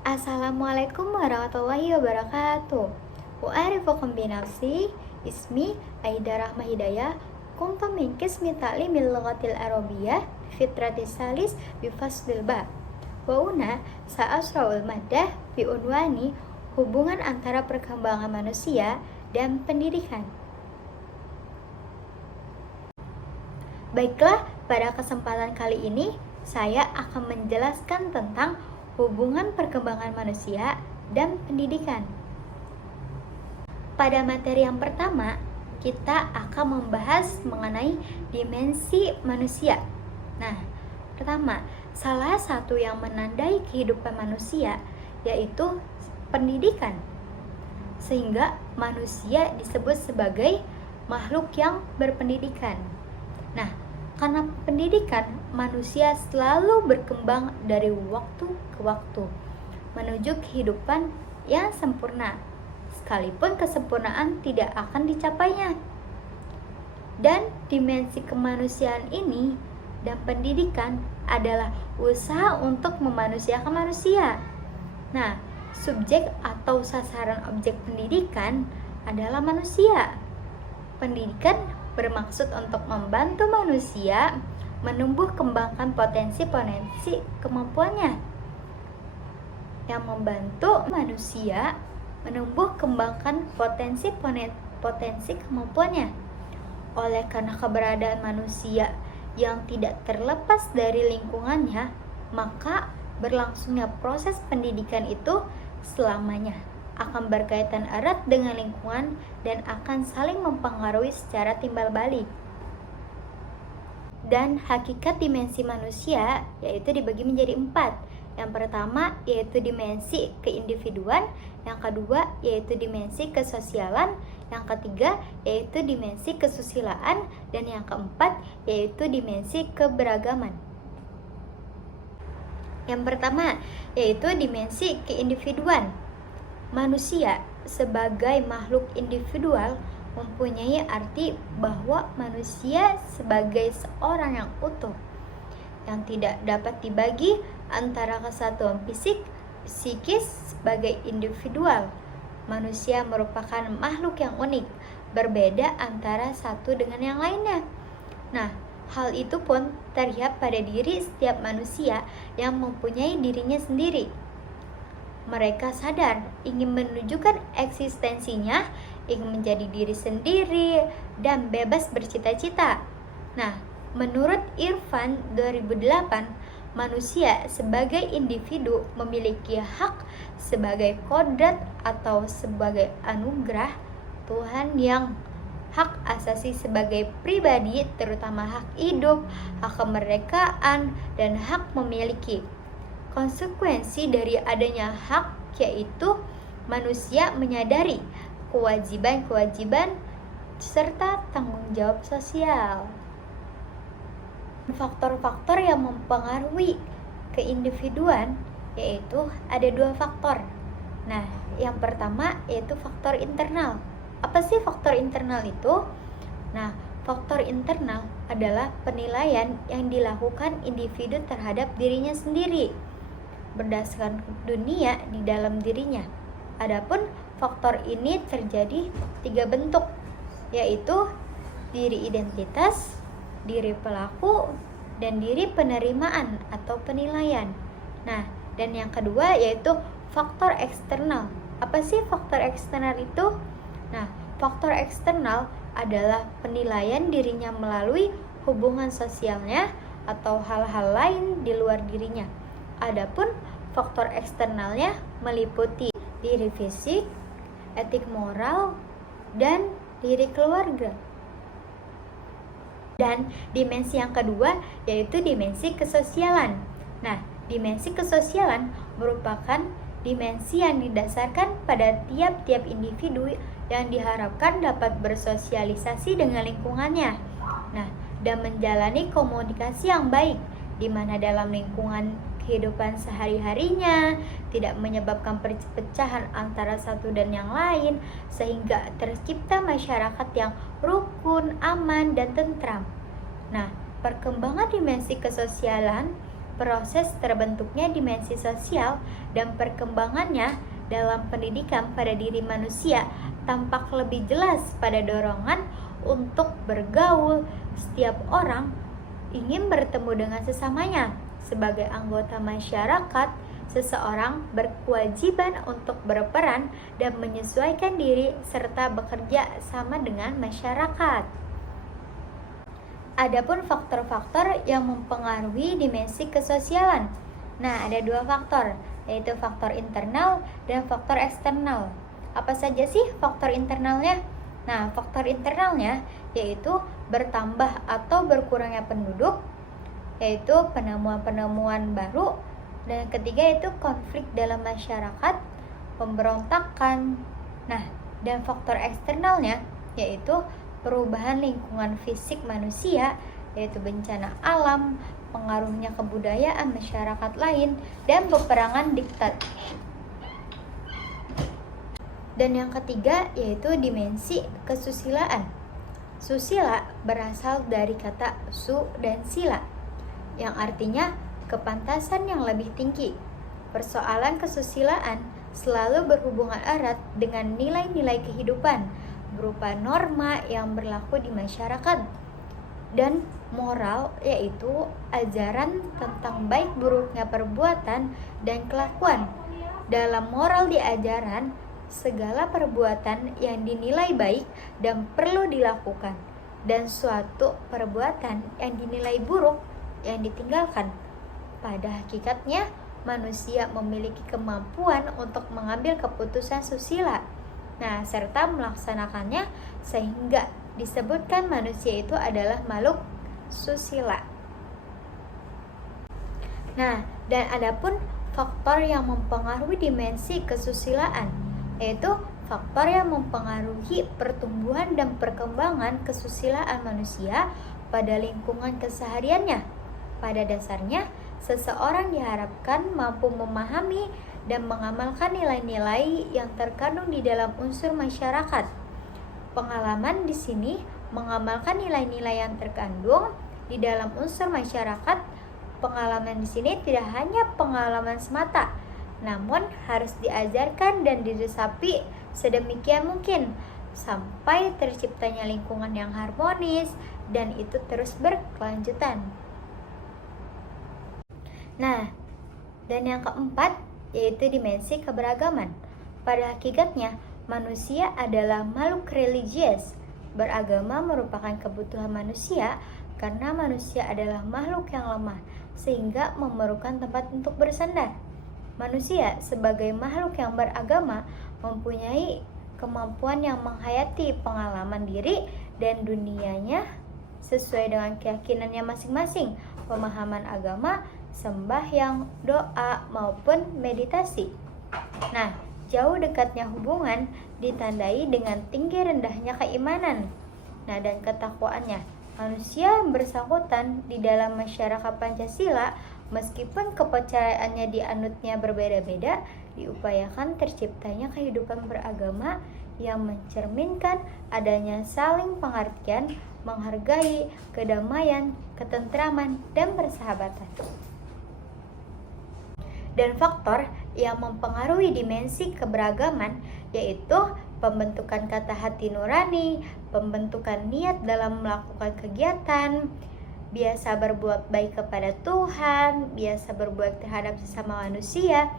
Assalamualaikum warahmatullahi wabarakatuh. U'arifukum binafsi, ismi Aida Rahma Hidayah, kuntu min qismi ta'limil lughatil arabiyyah, fitratis salis bifasdil ba. Wa una sa'asra'ul maddah bi unwani hubungan antara perkembangan manusia dan pendidikan. Baiklah, pada kesempatan kali ini saya akan menjelaskan tentang hubungan perkembangan manusia dan pendidikan. Pada materi yang pertama, kita akan membahas mengenai dimensi manusia. Nah, pertama, salah satu yang menandai kehidupan manusia yaitu pendidikan. Sehingga manusia disebut sebagai makhluk yang berpendidikan. Nah, karena pendidikan, manusia selalu berkembang dari waktu ke waktu menuju kehidupan yang sempurna, sekalipun kesempurnaan tidak akan dicapainya. Dan dimensi kemanusiaan ini dan pendidikan adalah usaha untuk memanusiakan manusia. Nah, subjek atau sasaran objek pendidikan adalah manusia. Pendidikan bermaksud untuk membantu manusia menumbuh kembangkan potensi-potensi kemampuannya, yang membantu manusia menumbuh kembangkan potensi kemampuannya. Oleh karena keberadaan manusia yang tidak terlepas dari lingkungannya, maka berlangsungnya proses pendidikan itu selamanya akan berkaitan erat dengan lingkungan dan akan saling mempengaruhi secara timbal balik. Dan hakikat dimensi manusia yaitu dibagi menjadi 4. Yang pertama yaitu dimensi keindividuan, yang kedua yaitu dimensi kesosialan, yang ketiga yaitu dimensi kesusilaan, dan yang keempat yaitu dimensi keberagaman. Yang pertama yaitu dimensi keindividuan. Manusia sebagai makhluk individual mempunyai arti bahwa manusia sebagai seorang yang utuh, yang tidak dapat dibagi antara kesatuan fisik, psikis sebagai individual. Manusia merupakan makhluk yang unik, berbeda antara satu dengan yang lainnya. Nah, hal itu pun terlihat pada diri setiap manusia yang mempunyai dirinya sendiri. Mereka sadar ingin menunjukkan eksistensinya, ingin menjadi diri sendiri, dan bebas bercita-cita. Nah, menurut Irfan 2008, manusia sebagai individu memiliki hak sebagai kodrat atau sebagai anugerah Tuhan, yang hak asasi sebagai pribadi, terutama hak hidup, hak kemerdekaan, dan hak memiliki. Konsekuensi dari adanya hak yaitu manusia menyadari kewajiban-kewajiban serta tanggung jawab sosial. Faktor-faktor yang mempengaruhi keindividuan yaitu ada 2 faktor. Nah, yang pertama yaitu faktor internal. Apa sih faktor internal itu? Nah, faktor internal adalah penilaian yang dilakukan individu terhadap dirinya sendiri berdasarkan dunia di dalam dirinya. Adapun faktor ini terjadi 3 bentuk, yaitu diri identitas, diri pelaku, dan diri penerimaan atau penilaian. Nah, dan yang kedua yaitu faktor eksternal. Apa sih faktor eksternal itu? Nah, faktor eksternal adalah penilaian dirinya melalui hubungan sosialnya atau hal-hal lain di luar dirinya. Adapun faktor eksternalnya meliputi diri fisik, etik moral, dan diri keluarga. Dan dimensi yang kedua yaitu dimensi kesosialan. Nah, dimensi kesosialan merupakan dimensi yang didasarkan pada tiap-tiap individu yang diharapkan dapat bersosialisasi dengan lingkungannya. Nah, dan menjalani komunikasi yang baik, di mana dalam lingkungan kehidupan sehari-harinya tidak menyebabkan perpecahan antara satu dan yang lain, sehingga tercipta masyarakat yang rukun, aman, dan tentram. Nah, perkembangan dimensi kesosialan proses terbentuknya dimensi sosial dan perkembangannya dalam pendidikan pada diri manusia tampak lebih jelas pada dorongan untuk bergaul. Setiap orang ingin bertemu dengan sesamanya. Sebagai anggota masyarakat, seseorang berkewajiban untuk berperan dan menyesuaikan diri serta bekerja sama dengan masyarakat. Adapun faktor-faktor yang mempengaruhi dimensi kesosialan. Nah, ada dua faktor, yaitu faktor internal dan faktor eksternal. Apa saja sih faktor internalnya? Nah, faktor internalnya yaitu bertambah atau berkurangnya penduduk, yaitu penemuan-penemuan baru, dan ketiga yaitu konflik dalam masyarakat, pemberontakan. Nah, dan faktor eksternalnya yaitu perubahan lingkungan fisik manusia, yaitu bencana alam, pengaruhnya kebudayaan masyarakat lain, dan peperangan diktat. Dan yang ketiga yaitu dimensi kesusilaan. Susila berasal dari kata su dan sila, yang artinya kepantasan yang lebih tinggi. Persoalan kesusilaan selalu berhubungan erat dengan nilai-nilai kehidupan berupa norma yang berlaku di masyarakat, dan moral yaitu ajaran tentang baik buruknya perbuatan dan kelakuan. Dalam moral di ajaran, segala perbuatan yang dinilai baik dan perlu dilakukan, dan suatu perbuatan yang dinilai buruk yang ditinggalkan. Pada hakikatnya, manusia memiliki kemampuan untuk mengambil keputusan susila, nah, serta melaksanakannya, sehingga disebutkan manusia itu adalah makhluk susila. Nah, dan adapun faktor yang mempengaruhi dimensi kesusilaan, yaitu faktor yang mempengaruhi pertumbuhan dan perkembangan kesusilaan manusia pada lingkungan kesehariannya. Pada dasarnya, seseorang diharapkan mampu memahami dan mengamalkan nilai-nilai yang terkandung di dalam unsur masyarakat. Pengalaman di sini mengamalkan nilai-nilai yang terkandung di dalam unsur masyarakat. Pengalaman di sini tidak hanya pengalaman semata, namun harus diajarkan dan diresapi sedemikian mungkin sampai terciptanya lingkungan yang harmonis, dan itu terus berkelanjutan. Nah, dan yang keempat yaitu dimensi keberagaman. Pada hakikatnya, manusia adalah makhluk religius. Beragama merupakan kebutuhan manusia karena manusia adalah makhluk yang lemah, sehingga memerlukan tempat untuk bersandar. Manusia sebagai makhluk yang beragama mempunyai kemampuan yang menghayati pengalaman diri dan dunianya sesuai dengan keyakinannya masing-masing, pemahaman agama, sembahyang, doa, maupun meditasi. Nah, jauh dekatnya hubungan ditandai dengan tinggi rendahnya keimanan, nah, dan ketakwaannya. Manusia yang bersangkutan di dalam masyarakat Pancasila, meskipun kepercayaannya dianutnya berbeda-beda, diupayakan terciptanya kehidupan beragama yang mencerminkan adanya saling pengertian, menghargai, kedamaian, ketentraman, dan persahabatan. Dan faktor yang mempengaruhi dimensi keberagaman yaitu pembentukan kata hati nurani, pembentukan niat dalam melakukan kegiatan, biasa berbuat baik kepada Tuhan, biasa berbuat terhadap sesama manusia,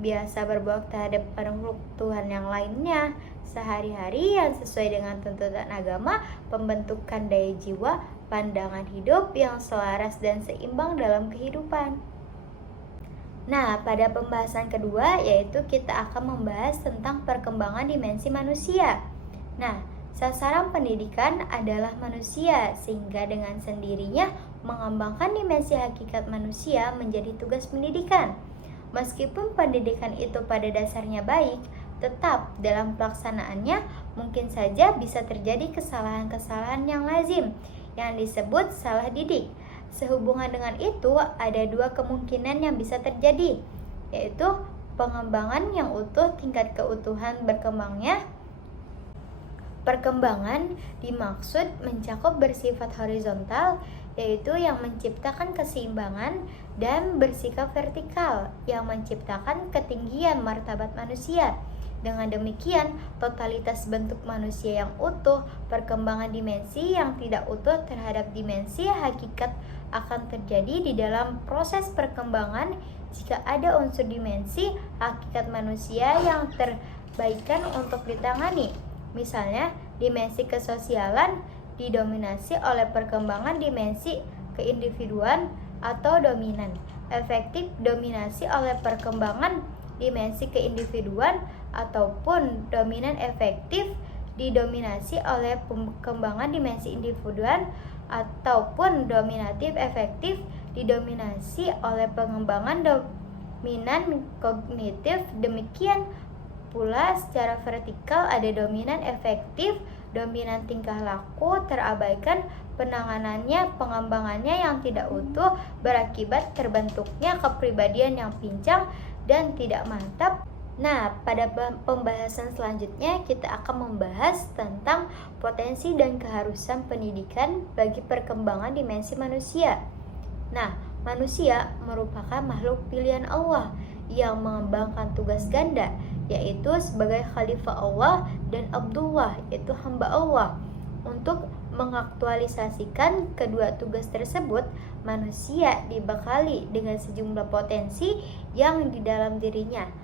biasa berbuat terhadap makhluk Tuhan yang lainnya, sehari-hari yang sesuai dengan tuntutan agama, pembentukan daya jiwa, pandangan hidup yang selaras dan seimbang dalam kehidupan. Nah, pada pembahasan kedua yaitu kita akan membahas tentang perkembangan dimensi manusia. Nah, sasaran pendidikan adalah manusia, sehingga dengan sendirinya mengembangkan dimensi hakikat manusia menjadi tugas pendidikan. Meskipun pendidikan itu pada dasarnya baik, tetap dalam pelaksanaannya mungkin saja bisa terjadi kesalahan-kesalahan yang lazim yang disebut salah didik. Sehubungan dengan itu, ada dua kemungkinan yang bisa terjadi, yaitu pengembangan yang utuh, tingkat keutuhan berkembangnya. Perkembangan dimaksud mencakup bersifat horizontal, yaitu yang menciptakan keseimbangan dan bersikap vertikal, yang menciptakan ketinggian martabat manusia. Dengan demikian, totalitas bentuk manusia yang utuh, perkembangan dimensi yang tidak utuh terhadap dimensi hakikat akan terjadi di dalam proses perkembangan jika ada unsur dimensi hakikat manusia yang terbaikan untuk ditangani. Misalnya, dimensi kesosialan didominasi oleh perkembangan dimensi keindividuan atau dominan. Efektif dominasi oleh perkembangan dimensi keindividuan ataupun dominan efektif didominasi oleh perkembangan dimensi individuan ataupun dominatif efektif didominasi oleh pengembangan dominan kognitif. Demikian pula secara vertikal ada dominan efektif, dominan tingkah laku terabaikan penanganannya, pengembangannya yang tidak utuh berakibat terbentuknya kepribadian yang pincang dan tidak mantap. Nah, pada pembahasan selanjutnya kita akan membahas tentang potensi dan keharusan pendidikan bagi perkembangan dimensi manusia. Nah, manusia merupakan makhluk pilihan Allah yang mengembangkan tugas ganda, yaitu sebagai khalifah Allah dan Abdullah, yaitu hamba Allah. Untuk mengaktualisasikan kedua tugas tersebut, manusia dibekali dengan sejumlah potensi yang di dalam dirinya.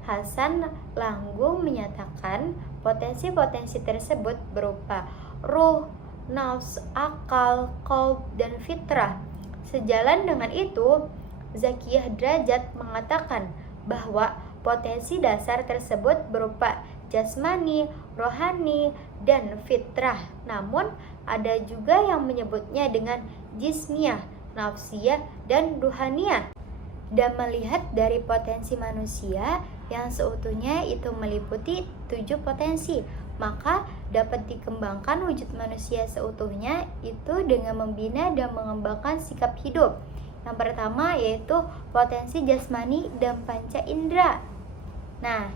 Hasan Langgung menyatakan potensi-potensi tersebut berupa ruh, nafs, akal, qalb, dan fitrah. Sejalan dengan itu, Zakiyah Derajat mengatakan bahwa potensi dasar tersebut berupa jasmani, rohani, dan fitrah. Namun, ada juga yang menyebutnya dengan jismiyah, nafsiyah, dan ruhaniyah. Dan melihat dari potensi manusia yang seutuhnya itu meliputi 7 potensi, maka dapat dikembangkan wujud manusia seutuhnya itu dengan membina dan mengembangkan sikap hidup. Yang pertama yaitu potensi jasmani dan panca indera. Nah,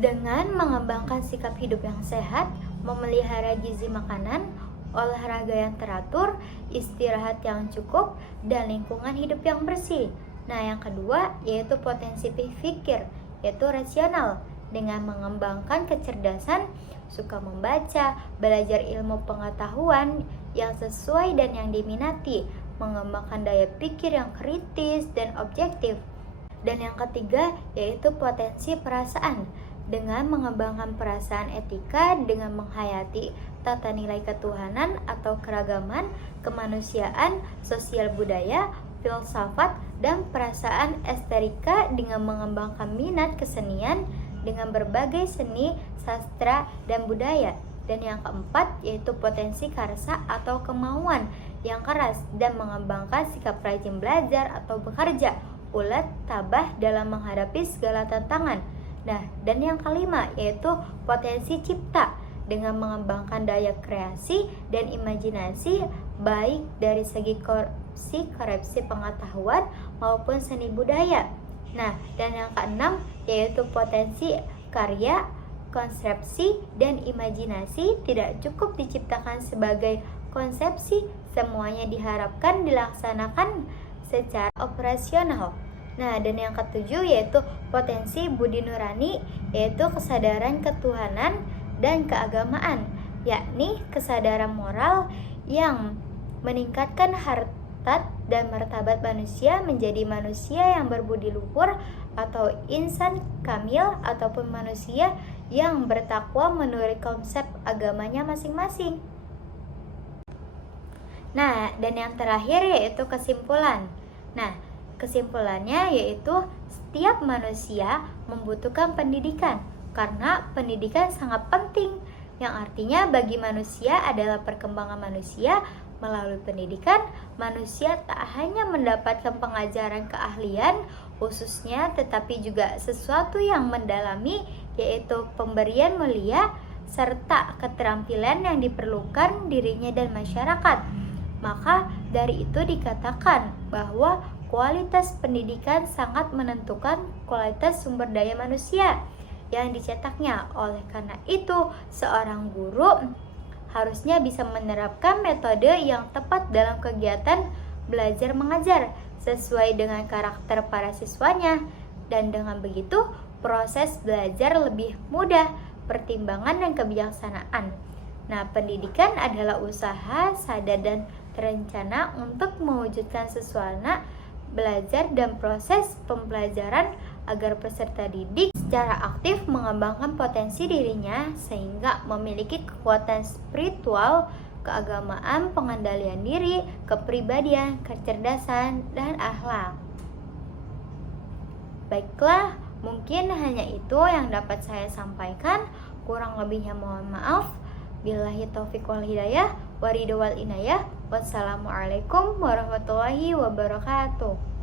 dengan mengembangkan sikap hidup yang sehat, memelihara gizi makanan, olahraga yang teratur, istirahat yang cukup, dan lingkungan hidup yang bersih. Nah, yang kedua yaitu potensi pikir, yaitu rasional, dengan mengembangkan kecerdasan, suka membaca, belajar ilmu pengetahuan yang sesuai dan yang diminati, mengembangkan daya pikir yang kritis dan objektif. Dan yang ketiga yaitu potensi perasaan, dengan mengembangkan perasaan etika dengan menghayati tata nilai ketuhanan atau keragaman, kemanusiaan, sosial budaya, filsafat, dan perasaan estetika dengan mengembangkan minat kesenian dengan berbagai seni, sastra, dan budaya. Dan yang keempat yaitu potensi karsa atau kemauan yang keras dan mengembangkan sikap rajin belajar atau bekerja, ulet, tabah dalam menghadapi segala tantangan. Nah, dan yang kelima yaitu potensi cipta dengan mengembangkan daya kreasi dan imajinasi baik dari segi koreksi pengetahuan maupun seni budaya. Nah, dan yang keenam yaitu potensi karya, konsepsi, dan imajinasi tidak cukup diciptakan sebagai konsepsi, semuanya diharapkan dilaksanakan secara operasional. Nah, dan yang ketujuh yaitu potensi budi nurani, yaitu kesadaran ketuhanan dan keagamaan, yakni kesadaran moral yang meningkatkan harkat dan martabat manusia menjadi manusia yang berbudi luhur atau insan kamil ataupun manusia yang bertakwa menurut konsep agamanya masing-masing. Nah, dan yang terakhir yaitu kesimpulan. Nah, kesimpulannya yaitu setiap manusia membutuhkan pendidikan karena pendidikan sangat penting, yang artinya bagi manusia adalah perkembangan manusia. Melalui pendidikan, manusia tak hanya mendapatkan pengajaran keahlian khususnya, tetapi juga sesuatu yang mendalami, yaitu pemberian mulia serta keterampilan yang diperlukan dirinya dan masyarakat. Maka dari itu dikatakan bahwa kualitas pendidikan sangat menentukan kualitas sumber daya manusia yang dicetaknya. Oleh karena itu, seorang guru harusnya bisa menerapkan metode yang tepat dalam kegiatan belajar mengajar sesuai dengan karakter para siswanya, dan dengan begitu proses belajar lebih mudah, pertimbangan dan kebijaksanaan. Nah, pendidikan adalah usaha sadar dan terencana untuk mewujudkan suasana belajar dan proses pembelajaran agar peserta didik secara aktif mengembangkan potensi dirinya sehingga memiliki kekuatan spiritual, keagamaan, pengendalian diri, kepribadian, kecerdasan, dan akhlak. Baiklah, mungkin hanya itu yang dapat saya sampaikan. Kurang lebihnya mohon maaf. Billahi taufiq wal hidayah, waridho wal inayah. Wassalamualaikum warahmatullahi wabarakatuh.